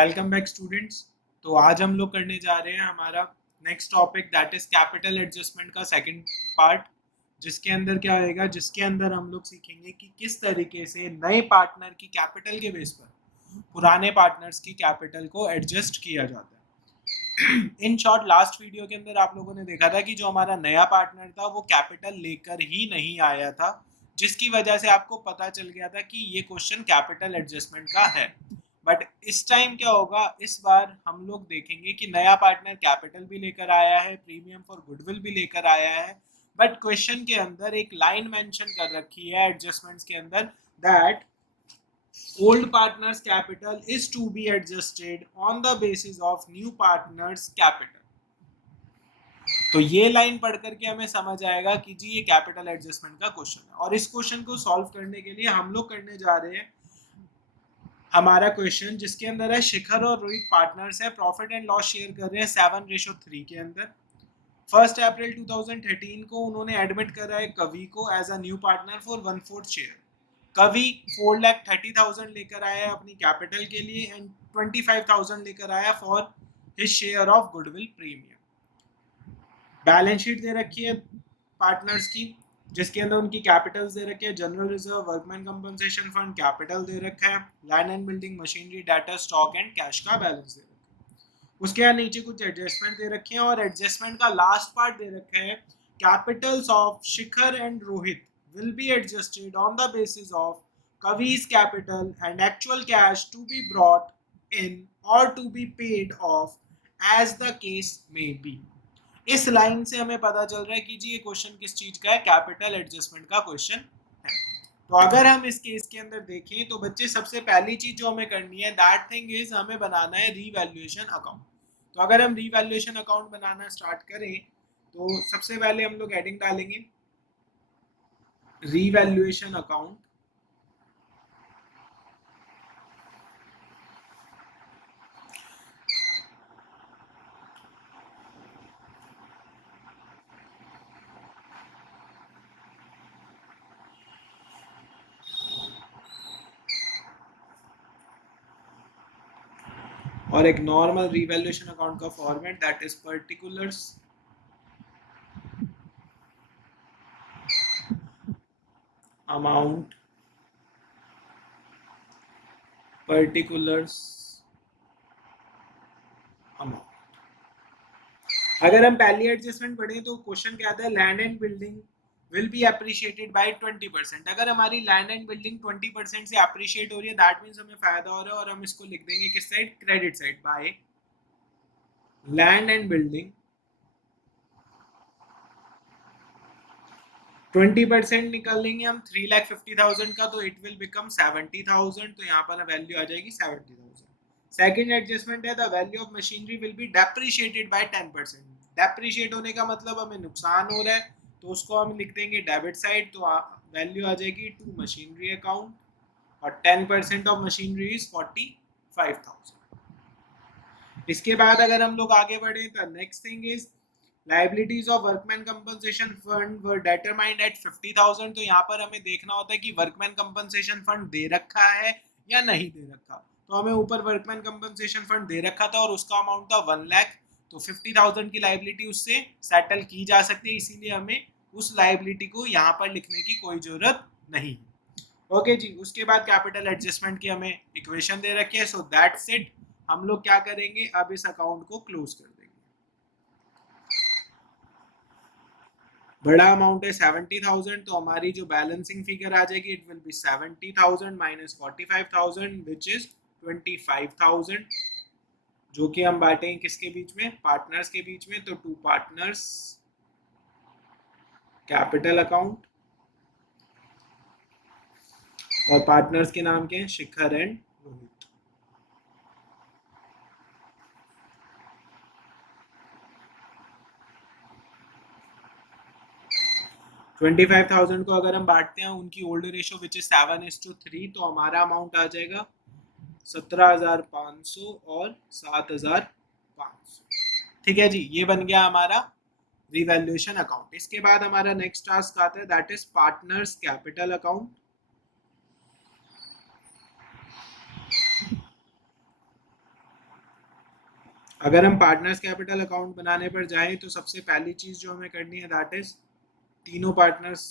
Welcome back students. तो आज हम लोग करने जा रहे हैं हमारा next topic that is capital adjustment का सेकंड पार्ट, जिसके अंदर क्या होएगा, जिसके अंदर हम लोग सीखेंगे कि किस तरीके से नए पार्टनर की कैपिटल के बेस पर पुराने पार्टनर्स की कैपिटल को एडजस्ट किया जाता है। इन शॉर्ट लास्ट वीडियो के अंदर आप लोगों ने देखा था कि जो हमारा नया पार्टनर था वो कैपिटल लेकर ही नहीं आया था, जिसकी वजह से आपको पता चल गया था कि ये क्वेश्चन कैपिटल एडजस्टमेंट का है। बट इस टाइम क्या होगा, इस बार हम लोग देखेंगे कि नया पार्टनर कैपिटल भी लेकर आया है, प्रीमियम फॉर गुडविल भी लेकर आया है, बट क्वेश्चन के अंदर एक लाइन मेंशन कर रखी है एडजस्टमेंट्स के अंदर that old partners capital is to be adjusted on the basis of new partners capital। तो ये लाइन पढ़ करके हमें समझ आएगा कि जी ये कैपिटल एडजस्टमेंट का क्वेश्चन है, और इस क्वेश्चन को सॉल्व करने के लिए हम लोग करने जा रहे हैं हमारा क्वेश्चन जिसके अंदर है शिखर और रोहित पार्टनर्स है, प्रॉफिट एंड लॉस शेयर कर रहे हैं 7:3 के अंदर। 1 अप्रैल 2013 को उन्होंने एडमिट करा है कवि को as a new partner for 1/4 share. Kavi 4,30,000 लेकर आया है अपनी कैपिटल के लिए एंड 25,000 लेकर आया for his share of goodwill premium. Balance sheet दे रखी है पार्टनर्स की, जिसके अंदर उनकी कैपिटल्स दे रखे हैं, general reserve, workman compensation fund, capital दे रखा है, land and building, machinery, data, stock and cash का बैलेंस दे रखा है। उसके बाद नीचे कुछ एडजस्टमेंट दे रखे हैं, और एडजस्टमेंट का लास्ट पार्ट दे रखा है Capitals of Shikhar and Rohit will be adjusted on the basis of Kavi's capital and actual cash to be brought in or to be paid off as the case may be। इस line से हमें पता चल रहा है कि जी ये question किस चीज का है, कैपिटल एडजस्टमेंट का क्वेश्चन है। तो अगर हम इस केस के अंदर देखें तो बच्चे सबसे पहली चीज जो हमें करनी है दैट थिंग इज हमें बनाना है रीवैल्यूएशन अकाउंट। तो अगर हम रीवैल्यूएशन अकाउंट बनाना स्टार्ट करें तो सबसे पहले हम लोग हेडिंग डालेंगे रीवैल्यूएशन अकाउंट। और एक नॉर्मल रीवैल्यूएशन अकाउंट का format that is particulars amount, particulars amount. अगर हम पहली एडजस्टमेंट पढ़ें तो क्वेश्चन क्या आता है, land and building will be appreciated by 20%। अगर हमारी लैंड एंड बिल्डिंग 20% से अप्रिशिएट हो रही है दैट मीन्स हमें फायदा हो रहा है, और हम इसको लिख देंगे किस side, credit side, by land and building 20% निकाल लेंगे हम 3,50,000 का, तो इट विल बिकम 70,000। तो यहाँ पर वैल्यू आ जाएगी 70,000। सेकेंड एडजस्टमेंट है the value of machinery will be depreciated by 10%। Depreciate होने का मतलब हमें नुकसान हो रहा है, तो उसको हम लिख देंगे डेबिट साइड। तो वैल्यू आ जाएगी टू मशीनरी अकाउंट, और 10% ऑफ मशीनरी इज 45,000। इसके बाद अगर हम लोग आगे बढ़े तो next thing is liabilities of workman compensation fund were determined at 50,000। तो यहाँ पर हमें देखना होता है कि वर्कमैन कंपनसेशन फंड दे रखा है या नहीं दे रखा। तो हमें ऊपर वर्कमैन कंपनसेशन फंड दे रखा था और उसका अमाउंट था 1 लाख, तो 50,000 की लाइबिलिटी उससे सेटल की जा सकती है, इसीलिए हमें उस लाइबिलिटी को यहाँ पर लिखने की कोई जरूरत नहीं। ओके जी, उसके बाद कैपिटल एडजस्टमेंट की हमें इक्वेशन दे रखी है, सो दैट्स इट। हम लोग क्या करेंगे, अब इस अकाउंट को क्लोज कर देंगे। बड़ा अमाउंट है 70,000, तो हमारी जो बैलेंसिंग फिगर आ जाएगी it will be 70,000 minus 45,000 which is 25,000, जो कि हम बांटेंगे किसके बीच में, पार्टनर्स के बीच में। तो टू पार्टनर्स कैपिटल अकाउंट, और पार्टनर्स के नाम के हैं शिखर एंड रोहित। $25,000 को अगर हम बांटते हैं उनकी ओल्ड रेशो विच इज 7:3, तो हमारा अमाउंट आ जाएगा 17,500 और 7,500। ठीक है जी, ये बन गया हमारा रिवैल्यूएशन अकाउंट। इसके बाद हमारा नेक्स्ट टास्क आता है that is partners capital account. अगर हम पार्टनर्स कैपिटल अकाउंट बनाने पर जाएं तो सबसे पहली चीज़ जो हमें करनी है दैट इज तीनों पार्टनर्स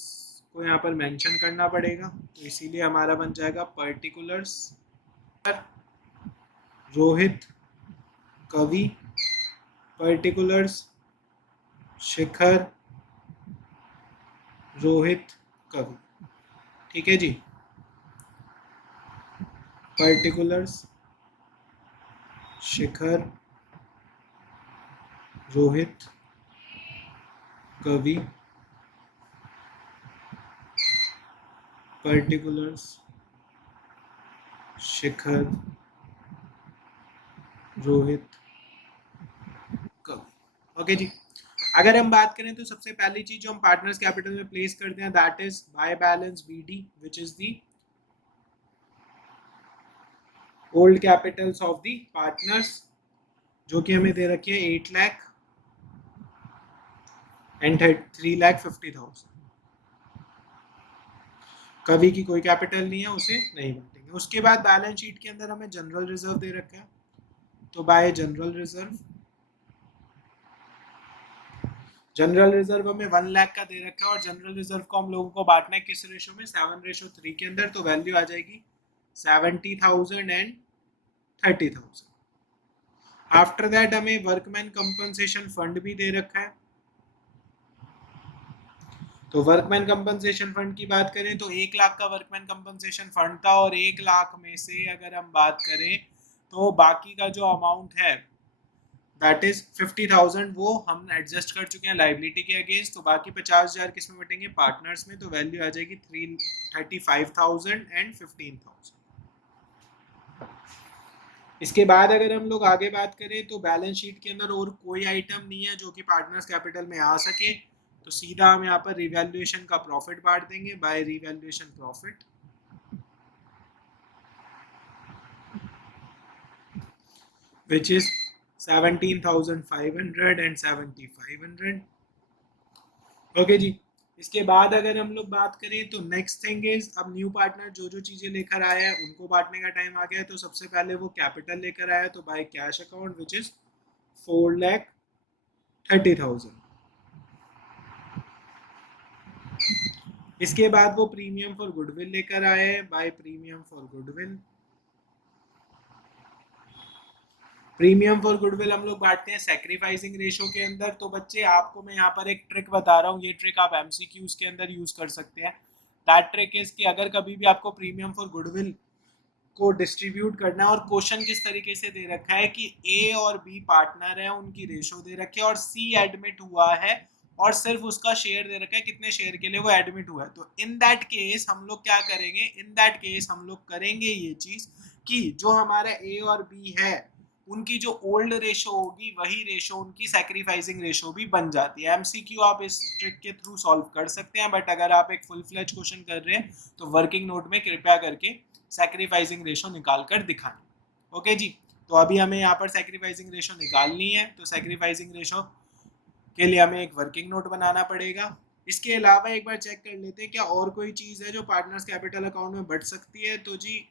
को यहाँ पर मेंशन करना पड़ेगा। तो इसीलिए हमारा बन जाएगा पर्टिकुलर्स रोहित कवि, पर्टिकुलर्स शिखर रोहित कवि। ठीक है जी, पर्टिकुलर्स शिखर रोहित कवि, पर्टिकुलर्स शिखर रोहित कवि। ओके जी, अगर हम बात करें तो सबसे पहली चीज जो हम पार्टनर्स कैपिटल में प्लेस करते हैं that is by balance BD which is the old capitals of the partners, जो कि हमें दे रखी है 8 लाख एंड 3,50,000। कवि की कोई कैपिटल नहीं है, उसे नहीं बांटेंगे। उसके बाद बैलेंस शीट के अंदर हमें जनरल रिजर्व दे रखा है, तो bye general reserve, general reserve हमें 1 लाख का दे रखा है और जनरल रिजर्व को हम लोगों को बांटना है किस रेशो में, 7:3 के अंदर। तो वैल्यू आ जाएगी 70,000 एंड 30,000। आफ्टर दैट हमें वर्कमैन कंपनसेशन फंड भी दे रखा है। तो वर्कमैन कंपनसेशन फंड की बात करें तो 1 लाख का वर्कमैन कंपनसेशन फंड था और 1 लाख में से अगर हम बात करें तो बाकी का जो अमाउंट है दैट इज 50,000 वो हम एडजस्ट कर चुके हैं लाइबिलिटी के अगेंस्ट। तो बाकी 50,000 किस में बटेंगे, पार्टनर्स में। तो वैल्यू आ जाएगी 35,000 एंड 15,000। इसके बाद अगर हम लोग आगे बात करें तो बैलेंस शीट के अंदर और कोई आइटम नहीं है जो कि पार्टनर्स कैपिटल में आ सके, तो सीधा हम यहाँ पर रिवैल्यूएशन का प्रॉफिट बांट देंगे by revaluation profit, which is 17,500 and 7,500। Okay जी, इसके बाद अगर हम लोग बात करें तो नेक्स्ट थिंग इज अब न्यू पार्टनर जो जो चीजें लेकर आया है उनको बांटने का टाइम आ गया है। तो सबसे पहले वो कैपिटल लेकर आया तो by cash account which is 4,30,000। इसके बाद वो प्रीमियम फॉर गुडविल लेकर आए हैं by premium for goodwill. Premium for goodwill हम लोग बांटते हैं सैक्रिफाइसिंग रेशो के अंदर। तो बच्चे आपको मैं यहाँ पर एक ट्रिक बता रहा हूँ, ये ट्रिक आप एमसीक्यूज के अंदर यूज कर सकते हैं। दैट ट्रिक इज कि अगर कभी भी आपको प्रीमियम फॉर गुडविल को डिस्ट्रीब्यूट करना है और क्वेश्चन किस तरीके से दे रखा है कि ए और बी पार्टनर है, उनकी रेशो दे रखी है और सी एडमिट हुआ है और सिर्फ उसका शेयर दे रखा है कितने शेयर के लिए वो एडमिट हुआ है, तो इन दैट केस हम लोग क्या करेंगे, इन दैट केस हम लोग करेंगे ये चीज कि जो हमारा ए और बी है उनकी जो ओल्ड रेशो होगी वही रेशो उनकी सैक्रिफाइसिंग रेशो भी बन जाती है। एमसीक्यू आप इस ट्रिक के थ्रू सॉल्व कर सकते हैं, बट अगर आप एक फुल फ्लेज क्वेश्चन कर रहे हैं तो वर्किंग नोट में कृपया करके सैक्रिफाइसिंग रेशो निकाल कर दिखाएं। ओके जी, तो अभी हमें यहाँ पर सैक्रिफाइसिंग रेशो निकालनी है। तो सैक्रिफाइसिंग रेशो के लिए हमें एक वर्किंग नोट बनाना पड़ेगा। इसके अलावा एक बार चेक कर लेते हैं क्या और कोई चीज़ है जो पार्टनर्स कैपिटल अकाउंट में बढ़ सकती है। तो जी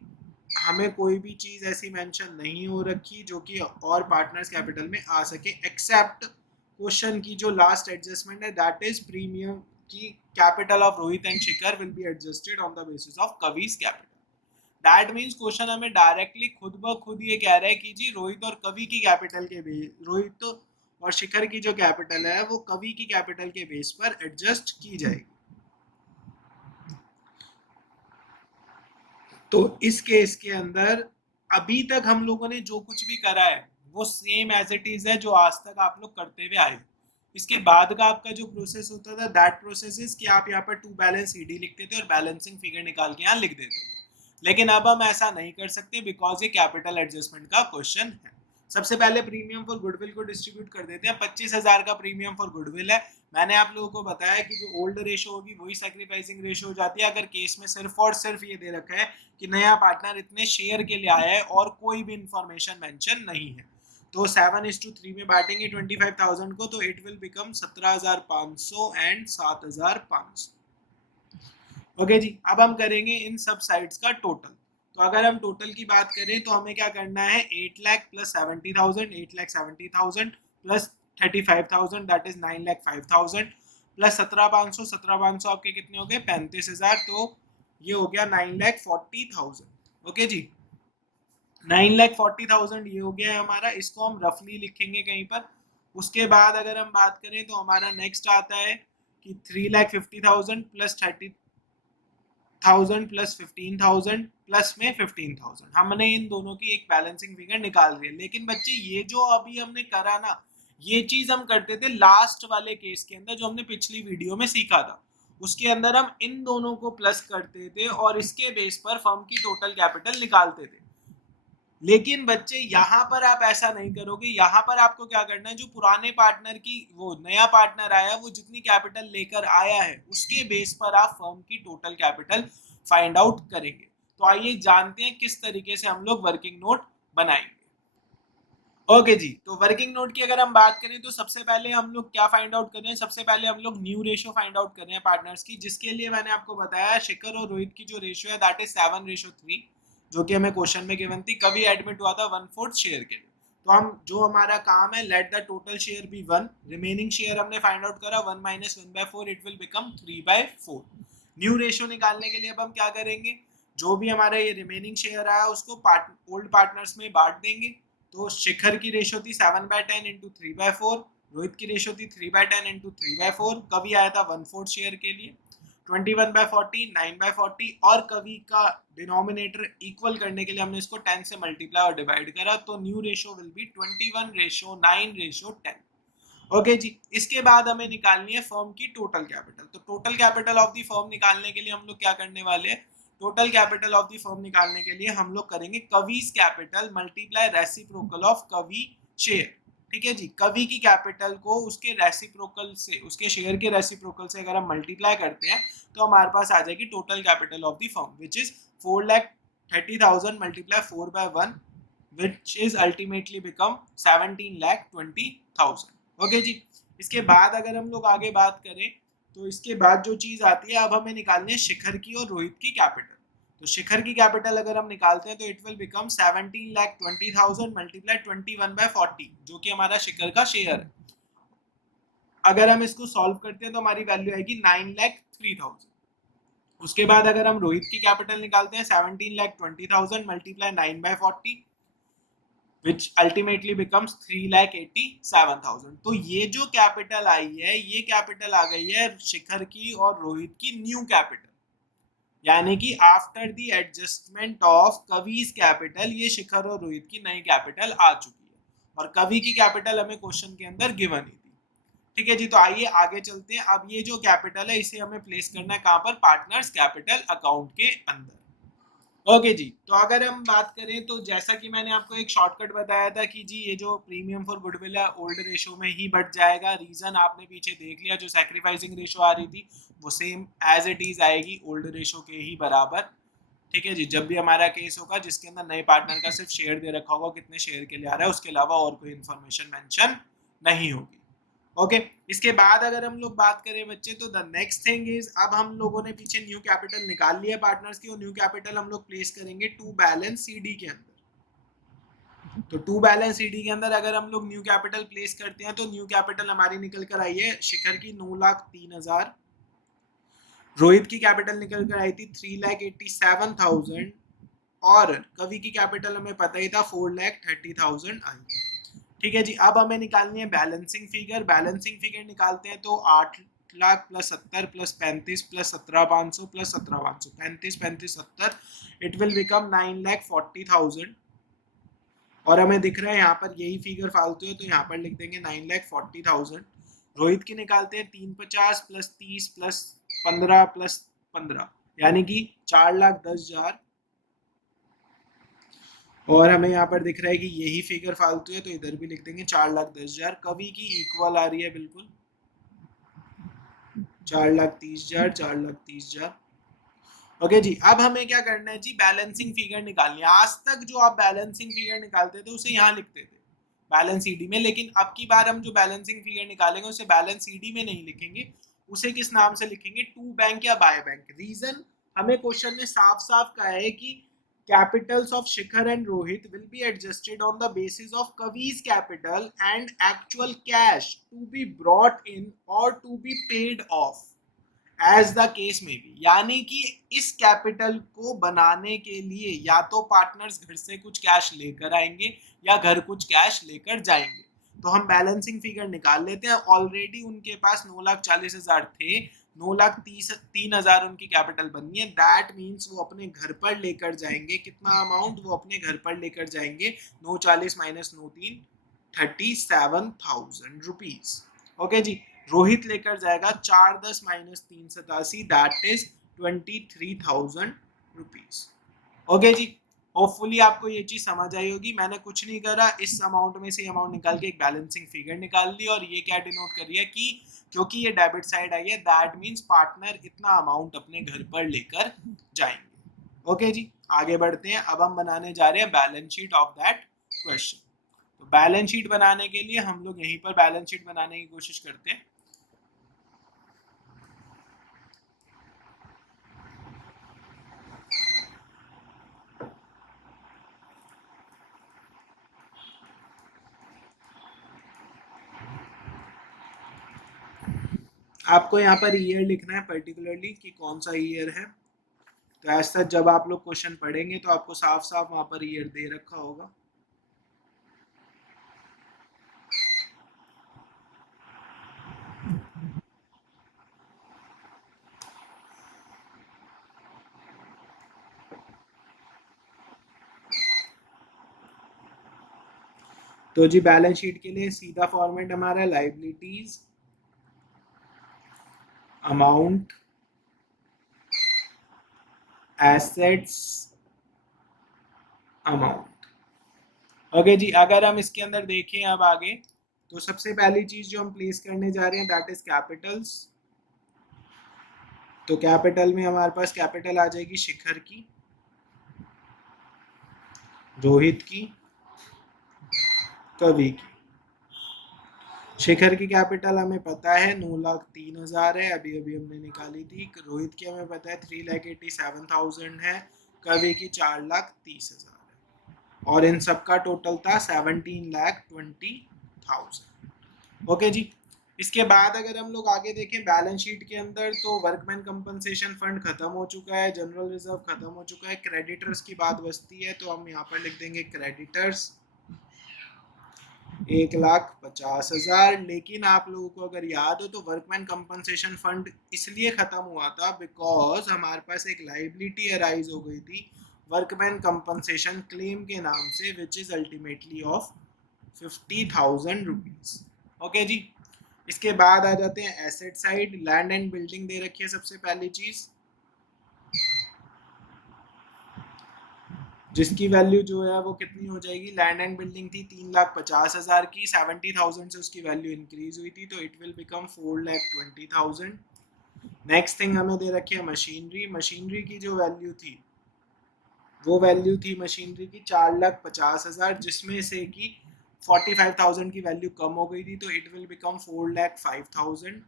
हमें कोई भी चीज़ ऐसी मेंशन नहीं हो रखी जो कि और पार्टनर्स कैपिटल में आ सके, एक्सेप्ट क्वेश्चन की जो लास्ट एडजस्टमेंट है दैट इज प्रीमियम की capital of Rohit and Shikhar will be adjusted on the basis of Kavi's capital. That means question हमें डायरेक्टली खुद ब खुद ये कह रहा है कि जी रोहित और कवि की कैपिटल के बेस, रोहित और शिखर की जो कैपिटल है वो कवि की कैपिटल के बेस पर एडजस्ट की जाएगी। तो इस केस के अंदर अभी तक हम लोगों ने जो कुछ भी करा है वो सेम एज इट इज है जो आज तक आप लोग करते हुए आए। इसके बाद का आपका जो प्रोसेस होता था दैट प्रोसेस इज कि आप यहाँ पर टू बैलेंस ईडी लिखते थे और बैलेंसिंग फिगर निकाल के यहाँ लिख देते थे। लेकिन अब हम ऐसा नहीं कर सकते बिकॉज ये कैपिटल एडजस्टमेंट का क्वेश्चन है। सबसे पहले प्रीमियम फॉर गुडविल को डिस्ट्रीब्यूट कर देते हैं। 25,000 का प्रीमियम फॉर गुडविल है। मैंने आप लोगों को बताया कि जो ओल्ड रेशो होगी वही सैक्रिफाइसिंग रेशो हो जाती है अगर केस में सिर्फ और सिर्फ ये दे रखा है कि नया पार्टनर इतने शेयर के लिए आया है और कोई भी इंफॉर्मेशन मेंशन नहीं है। तो 7:3 में बांटेंगे 25,000 को, तो it will become 17,500 and 7,500। Okay जी, अब हम करेंगे इन सब साइड्स का टोटल। तो अगर हम टोटल की बात करें तो हमें क्या करना है, 8 lakh plus 70,000, 8,70,000 plus 35,000 that is 9,05,000 plus 17,500, 17,500 आपके कितने हो गए 35,000, तो ये हो गया 9,40,000। ओके जी, 9,40,000 ये हो गया है हमारा, इसको हम रफली लिखेंगे कहीं पर। उसके बाद अगर हम बात करें तो हमारा नेक्स्ट आता है कि 3,50,000 प्लस 30,000 प्लस 15,000 प्लस में 15,000, हमने इन दोनों की एक बैलेंसिंग फिगर निकाल ली है। लेकिन बच्चे ये जो अभी हमने करा ना, ये चीज हम करते थे लास्ट वाले केस के अंदर, जो हमने पिछली वीडियो में सीखा था। उसके अंदर हम इन दोनों को प्लस करते थे और इसके बेस पर फर्म की टोटल कैपिटल निकालते थे। लेकिन बच्चे यहाँ पर आप ऐसा नहीं करोगे, यहाँ पर आपको क्या करना है, जो पुराने पार्टनर की, वो नया पार्टनर आया, वो जितनी कैपिटल लेकर आया है उसके बेस पर आप फर्म की टोटल कैपिटल फाइंड आउट करेंगे। तो आइए जानते हैं किस तरीके से हम लोग वर्किंग नोट बनाएंगे। ओके जी, तो वर्किंग नोट की अगर हम बात करें तो सबसे पहले हम लोग क्या फाइंड आउट कर रहे हैं, सबसे पहले हम लोग न्यू रेशियो फाइंड आउट कर रहे हैं पार्टनर्स की, जिसके लिए मैंने आपको बताया शिखर और रोहित की जो रेशियो है दैट इज 7:3, जो कि हमें क्वेश्चन में गिवन थी, कभी एडमिट हुआ था 1/4 शेयर के लिए। तो हम जो हमारा काम है, let the total share be 1, remaining share हमने फाइंड आउट करा 1 minus 1/4, it will become 3/4। New ratio निकालने के लिए अब हम क्या करेंगे, जो भी हमारा ये रिमेनिंग शेयर आया उसको ओल्ड पार्टनर्स में बांट देंगे। तो शिखर की रेशो थी 7/10 इंटू 3/4, रोहित की रेशो थी 3/10 इंटू 3/4, कवि आया था 1/4 शेयर के लिए, 21/40, 9/40, और कवि का डिनोमिनेटर इक्वल करने के लिए हमने इसको 10 से मल्टीप्लाई और डिवाइड करा, तो new ratio will be 21:9:10। Okay जी, इसके बाद हमें निकालनी है फर्म की टोटल कैपिटल। तो total capital of the firm निकालने के लिए हम लोग क्या करने वाले हैं, total capital of the firm निकालने के लिए हम लोग करेंगे Kavi's capital multiply reciprocal of Kavi share. ठीक है जी, कवि की कैपिटल को उसके रेसिप्रोकल से, उसके शेयर के रेसिप्रोकल से अगर हम मल्टीप्लाई करते हैं तो हमारे पास आ जाएगी total capital of the firm, which is 4,30,000 multiply 4/1, which is ultimately become 17,20,000। Okay जी, इसके बाद अगर हम लोग आगे बात करें तो इसके बाद जो चीज आती है, अब हमें निकालनी है शिखर की और रोहित की कैपिटल। तो शिखर की कैपिटल अगर हम निकालते हैं तो इट विल बिकम 17,20,000 मल्टीप्लाई 21/40, जो कि हमारा शिखर का शेयर है। अगर हम इसको सॉल्व करते हैं तो हमारी वैल्यू आएगी 9,03,000। उसके बाद अगर हम रोहित की कैपिटल निकालते हैं 17,20,000 मल्टीप्लाई 9/40, which ultimately becomes 3,87,000। तो ये जो कैपिटल आई है, ये कैपिटल आ गई है शिखर की और रोहित की न्यू कैपिटल, यानी कि after the adjustment of Kavi's capital ये शिखर और रोहित की नई कैपिटल आ चुकी है, और कवि की कैपिटल हमें क्वेश्चन के अंदर गिवन ही थी। ठीक है जी, तो आइए आगे चलते हैं। अब ये जो कैपिटल है इसे हमें प्लेस करना है कहाँ पर, पार्टनर्स कैपिटल अकाउंट के अंदर। ओके जी, तो अगर हम बात करें तो जैसा कि मैंने आपको एक शॉर्टकट बताया था कि जी ये जो प्रीमियम फॉर गुडविल है ओल्ड रेशो में ही बढ़ जाएगा। रीजन आपने पीछे देख लिया, जो सैक्रिफाइसिंग रेशो आ रही थी वो सेम एज इट इज आएगी ओल्ड रेशो के ही बराबर। ठीक है जी, जब भी हमारा केस होगा जिसके अंदर नए पार्टनर का सिर्फ शेयर दे रखा होगा, कितने शेयर के लिए आ रहा है, उसके अलावा और कोई इन्फॉर्मेशन मेंशन नहीं होगी। ओके, इसके बाद अगर हम लोग बात करें बच्चे, तो द नेक्स्ट थिंग इज, अब हम लोगों ने पीछे न्यू कैपिटल निकाल लिया पार्टनर्स की, और न्यू कैपिटल हम लोग प्लेस करेंगे टू बैलेंस सीडी के अंदर। तो टू बैलेंस सीडी के अंदर अगर हम लोग न्यू कैपिटल प्लेस करते हैं तो न्यू कैपिटल हमारी निकल कर आई है शिखर की 9,03,000, रोहित की कैपिटल निकल कर आई थी 3,87,000, और कवि की कैपिटल हमें पता ही था 4,30,000 आई। ठीक है जी, अब हमें निकालनी है बैलेंसिंग फिगर। बैलेंसिंग फिगर निकालते हैं तो 8,00,000 plus 70 plus 35 plus 17,500 plus 17,500, 35 35 70, it will become 9,40,000। और हमें दिख रहा है यहाँ पर यही फिगर फालतू है, तो यहाँ पर लिख देंगे 9,40,000। रोहित की निकालते हैं 350 प्लस 30 प्लस 15 प्लस 15, यानी कि 4,10,000। और हमें यहाँ पर दिख रहा है कि यही फिगर फालतू है, तो इधर भी लिख देंगे 4,10,000। कवि की इक्वल आ रही है बिल्कुल 4,30,000, 4,30,000। ओके जी, अब हमें क्या करना है जी, बैलेंसिंग फिगर निकालनी है। आज तक जो आप बैलेंसिंग फिगर निकालते थे उसे यहाँ लिखते थे बैलेंस सीडी में, लेकिन अब की बार हम जो बैलेंसिंग फिगर निकालेंगे उसे बैलेंस सीडी में नहीं लिखेंगे, उसे किस नाम से लिखेंगे, टू बैंक या बाय बैंक। रीजन, हमें क्वेश्चन ने साफ साफ कहा है कि capitals of Shikhar and Rohit will be adjusted on the basis of Kavi's capital and actual cash to be brought in or to be paid off as the case में भी। यानी कि इस कैपिटल को बनाने के लिए या तो पार्टनर्स घर से कुछ कैश लेकर आएंगे या घर कुछ कैश लेकर जाएंगे। तो हम बैलेंसिंग फिगर निकाल लेते हैं। ऑलरेडी उनके पास 9,40,000 थे, 9,03,000 उनकी कैपिटल बननी है। दैट मीन्स वो अपने घर पर लेकर जाएंगे कितना अमाउंट, वो अपने घर पर लेकर जाएंगे 940 माइनस 9,3 37,000 रुपीज। ओके जी। रोहित लेकर जाएगा 410 minus 387, that is 23,000 rupees. Okay जी। होपफुली आपको ये चीज समझ आई होगी। मैंने कुछ नहीं करा, इस अमाउंट में से अमाउंट निकाल के एक बैलेंसिंग फिगर निकाल ली और ये क्या डिनोट कर रही है कि क्योंकि ये डेबिट साइड आई है दैट मीन्स पार्टनर इतना अमाउंट अपने घर पर लेकर जाएंगे। ओके जी। आगे बढ़ते हैं। अब हम बनाने जा रहे हैं balance sheet of that question. तो बैलेंस शीट बनाने के लिए हम लोग यहीं पर बैलेंस शीट बनाने की कोशिश करते हैं। आपको यहाँ पर ईयर लिखना है पर्टिकुलरली कि कौन सा ईयर है। तो ऐसा जब आप लोग क्वेश्चन पढ़ेंगे तो आपको साफ साफ वहां पर ईयर दे रखा होगा। तो जी बैलेंस शीट के लिए सीधा फॉर्मेट हमारा liabilities amount assets amount. Okay जी। अगर हम इसके अंदर देखें अब आगे तो सबसे पहली चीज जो हम प्लेस करने जा रहे हैं दैट इज कैपिटल्स। तो कैपिटल में हमारे पास कैपिटल आ जाएगी शिखर की, रोहित की, कवि की। शिखर की कैपिटल हमें पता है 9,03,000 है, अभी अभी हमने निकाली थी। रोहित की हमें पता है 3,87,000 है, कवि की 4,30,000 है और इन सब का टोटल था 17,20,000। ओके जी। इसके बाद अगर हम लोग आगे देखें बैलेंस शीट के अंदर तो वर्कमैन कंपनसेशन फंड खत्म हो चुका है, जनरल रिजर्व खत्म हो चुका है, क्रेडिटर्स की बात बचती है तो हम यहाँ पर लिख देंगे क्रेडिटर्स 1,50,000। लेकिन आप लोगों को अगर याद हो तो वर्कमैन कंपनसेशन फंड इसलिए खत्म हुआ था बिकॉज हमारे पास एक लाइबिलिटी अराइज हो गई थी वर्कमैन कंपनसेशन क्लेम के नाम से which is ultimately of 50,000 rupees. Okay जी। इसके बाद आ जाते हैं asset side. Land and building दे रखी है सबसे पहली चीज, जिसकी वैल्यू जो है वो कितनी हो जाएगी। लैंड एंड बिल्डिंग थी 3,50,000 की, 70,000 से उसकी वैल्यू इंक्रीज हुई थी तो it will become 4,20,000। Next thing हमें दे रखी है मशीनरी। मशीनरी की जो वैल्यू थी वो वैल्यू थी मशीनरी की 4,50,000 जिसमें से कि 45,000 की वैल्यू कम हो गई थी तो it will become 4,05,000।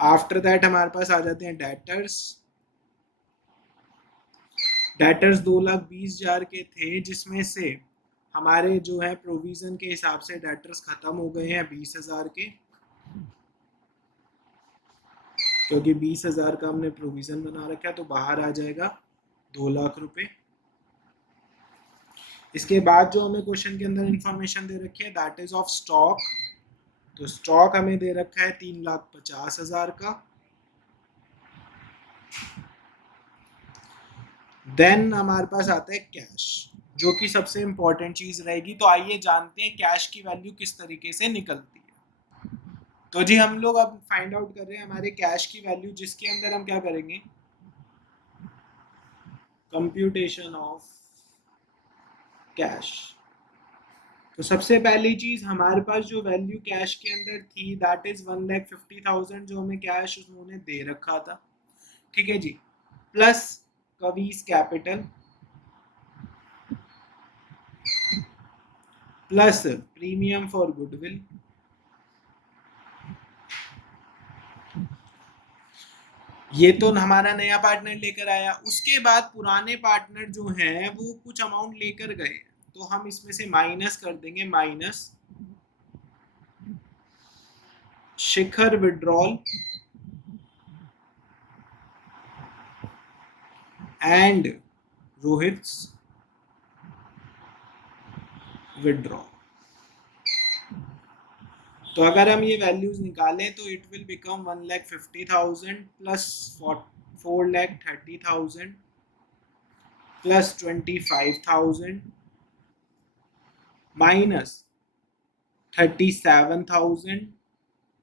After that हमारे पास आ जाते हैं डेटर्स। डेटर्स 2,20,000 के थे जिसमें से हमारे जो है प्रोविजन के हिसाब से डेटर्स खत्म हो गए हैं 20,000 के, क्योंकि 20,000 का हमने प्रोविजन बना रखा है तो बाहर आ जाएगा 2 लाख रुपए। इसके बाद जो हमें क्वेश्चन के अंदर इंफॉर्मेशन दे रखी है दैट इज ऑफ स्टॉक। तो स्टॉक हमें दे रखा है 3,50,000 का। देन हमारे पास आता है कैश जो कि सबसे इंपॉर्टेंट चीज रहेगी। तो आइए जानते हैं कैश की वैल्यू किस तरीके से निकलती है। तो जी हम लोग अब फाइंड आउट कर रहे हैं हमारे कैश की वैल्यू, जिसके अंदर हम क्या करेंगे कंप्यूटेशन ऑफ कैश। तो सबसे पहली चीज हमारे पास जो वैल्यू कैश के अंदर थी दैट इज 1,50,000 जो हमें कैश उन्होंने दे रखा था। ठीक है जी। Plus Kavi's capital plus premium for goodwill. ये तो हमारा नया पार्टनर लेकर आया, उसके बाद पुराने पार्टनर जो हैं वो कुछ अमाउंट लेकर गए, तो हम इसमें से माइनस कर देंगे, minus Shikhar withdrawal and Rohit's withdraw. तो अगर हम ये वैल्यूज निकालें तो it will become 1,50,000 plus 4,30,000 plus 25,000 minus 37,000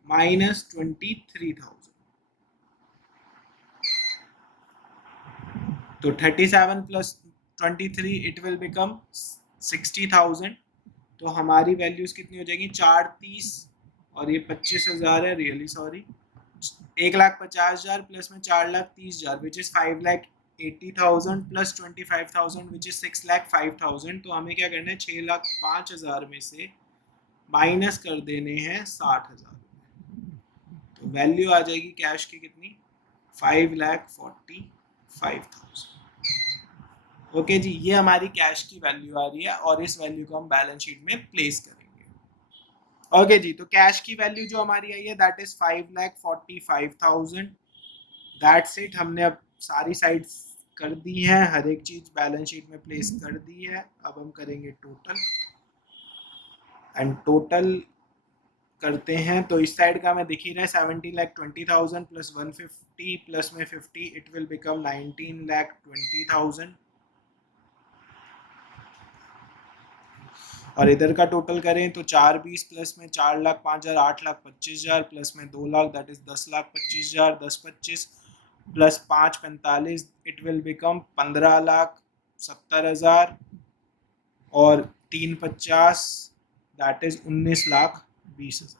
minus 23,000। तो 37 प्लस 23 इट विल बिकम 60,000। तो हमारी वैल्यूज कितनी हो जाएंगी, 430 और ये 25,000 है, रियली सॉरी, 1,50,000 प्लस में 4,30,000 which is 5,80,000 plus 25,000 which is 6,05,000। तो हमें क्या करना है, 6,05,000 में से माइनस कर देने हैं 60,000। तो वैल्यू आ जाएगी कैश की कितनी, 5,45,000। ओके जी, ये हमारी कैश की वैल्यू आ रही है और इस वैल्यू को हम बैलेंस शीट में प्लेस करेंगे। ओके जी, तो कैश की वैल्यू जो हमारी आई है दैट इज 5,45,000। दैट्स इट, हमने अब सारी साइड्स कर दी है, हर एक चीज बैलेंस शीट में प्लेस कर दी है। अब हम करेंगे टोटल, एंड टोटल करते हैं तो इस साइड का हमें दिख ही रहा है 17,20,000 प्लस 150 प्लस में 50 इट विल बिकम 19,20,000। और इधर का टोटल करें तो 4,20 प्लस में 4,05,000 8,25,000 प्लस में 2,00,000 that is 10,25,000 10,25 plus 5,45 it will become 15,70,000 और 3,50 दैट इज 19,20,000।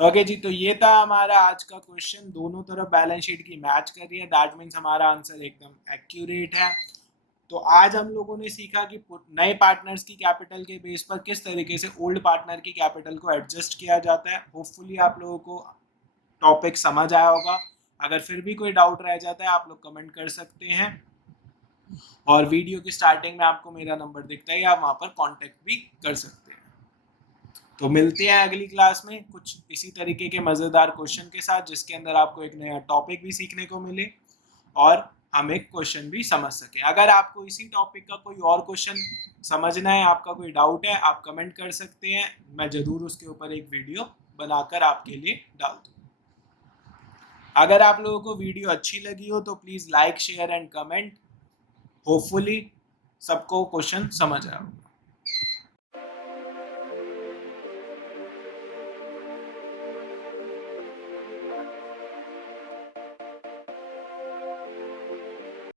ओके जी, तो ये था हमारा आज का क्वेश्चन, दोनों तरफ बैलेंस शीट की मैच कर रही है, दैट मीन्स हमारा आंसर एकदम एक्यूरेट है। तो आज हम लोगों ने सीखा कि नए पार्टनर्स की कैपिटल के बेस पर किस तरीके से ओल्ड पार्टनर की कैपिटल को एडजस्ट किया जाता है। होपफुली आप लोगों को टॉपिक समझ आया होगा। अगर फिर भी कोई डाउट रह जाता है आप लोग कमेंट कर सकते हैं, और वीडियो की स्टार्टिंग में आपको मेरा नंबर दिखता है, आप वहाँ पर कॉन्टेक्ट भी कर सकते हैं। तो मिलते हैं अगली क्लास में कुछ इसी तरीके के मज़ेदार क्वेश्चन के साथ, जिसके अंदर आपको एक नया टॉपिक भी सीखने को मिले और हम एक क्वेश्चन भी समझ सकें। अगर आपको इसी टॉपिक का कोई और क्वेश्चन समझना है, आपका कोई डाउट है, आप कमेंट कर सकते हैं, मैं ज़रूर उसके ऊपर एक वीडियो बनाकर आपके लिए डाल दूँ। अगर आप लोगों को वीडियो अच्छी लगी हो तो please like share and comment. Hopefully सबको क्वेश्चन समझ आया होगा।